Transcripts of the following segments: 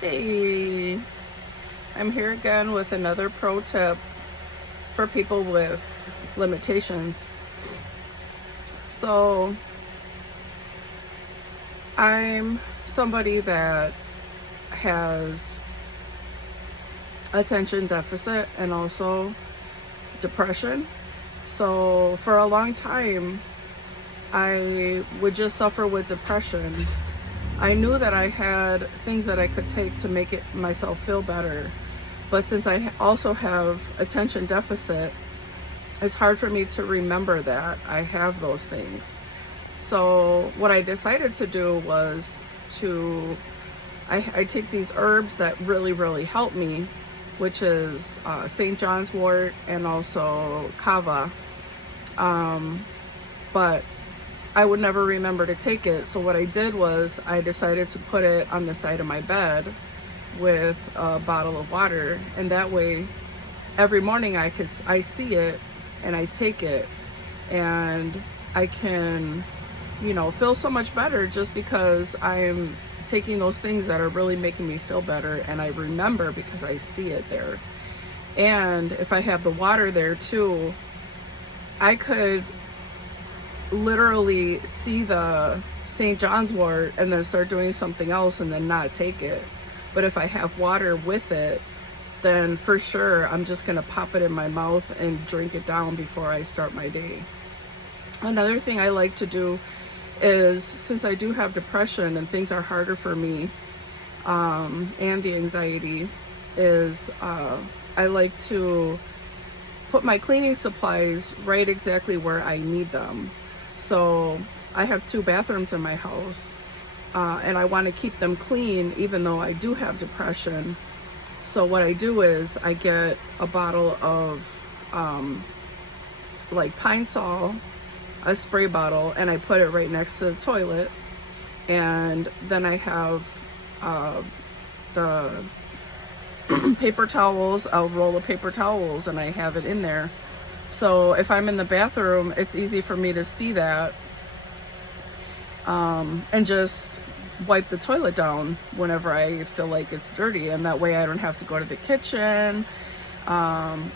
Hey, I'm here again with another pro tip for people with limitations. So, I'm somebody that has attention deficit and also depression. So, for a long time, I would just suffer with depression. I knew that I had things that I could take to make it myself feel better. But since I also have attention deficit, it's hard for me to remember that I have those things. So what I decided to do was I take these herbs that really help me, which is St. John's wort and also kava. But I would never remember to take it. So what I did was I decided to put it on the side of my bed with a bottle of water, and that way every morning I see it and I take it, and I can, feel so much better just because I'm taking those things that are really making me feel better, and I remember because I see it there. And if I have the water there too, I could literally see the St. John's wort and then start doing something else and then not take it. But if I have water with it, then for sure I'm just gonna pop it in my mouth and drink it down before I start my day. Another thing I like to do is, since I do have depression and things are harder for me, and the anxiety, is I like to put my cleaning supplies right exactly where I need them. So I have 2 bathrooms in my house, and I want to keep them clean even though I do have depression. So what I do is I get a bottle of like Pine Sol, a spray bottle, and I put it right next to the toilet. And then I have the paper towels, a roll of paper towels, and I have it in there. So if I'm in the bathroom, it's easy for me to see that, and just wipe the toilet down whenever I feel like it's dirty, and that way I don't have to go to the kitchen.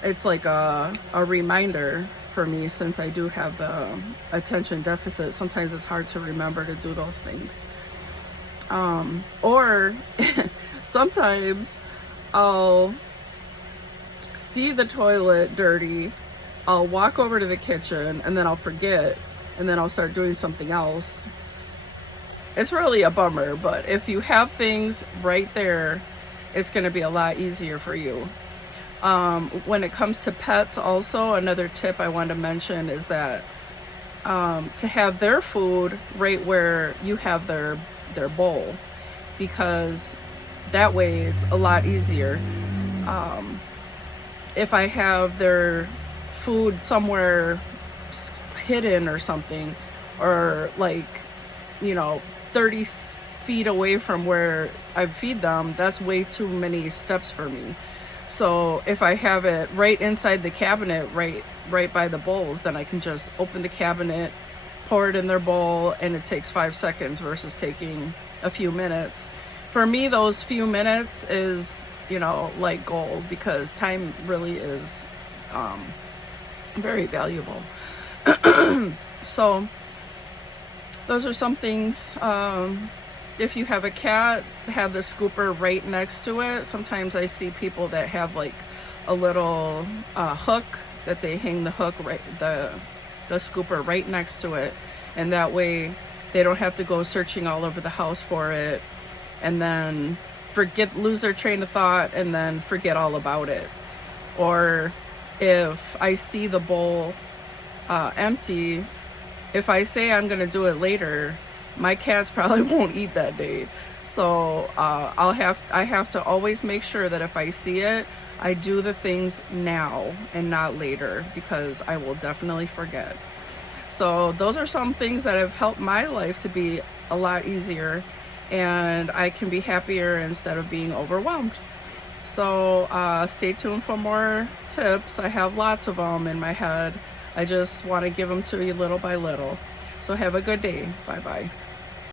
It's like a reminder for me, since I do have the attention deficit. Sometimes it's hard to remember to do those things. Or sometimes I'll see the toilet dirty, I'll walk over to the kitchen, and then I'll forget, and then I'll start doing something else. It's really a bummer, but if you have things right there, it's going to be a lot easier for you. When it comes to pets, also, another tip I want to mention is that to have their food right where you have their bowl, because that way it's a lot easier. If I have their food somewhere hidden or something, or like, 30 feet away from where I feed them, that's way too many steps for me. So if I have it right inside the cabinet, right by the bowls, then I can just open the cabinet, pour it in their bowl, and it takes 5 seconds versus taking a few minutes. For me, those few minutes is, like gold, because time really is very valuable. So those are some things. If you have a cat, have the scooper right next to it. Sometimes I see people that have like a little hook that they hang the hook right, the scooper right next to it, and that way they don't have to go searching all over the house for it and then lose their train of thought and then forget all about it. Or if I see the bowl empty, if I say I'm gonna do it later, my cats probably won't eat that day. So I have to always make sure that if I see it, I do the things now and not later, because I will definitely forget. So those are some things that have helped my life to be a lot easier, and I can be happier instead of being overwhelmed. So stay tuned for more tips. I have lots of them in my head. I just want to give them to you little by little. So have a good day. Bye bye.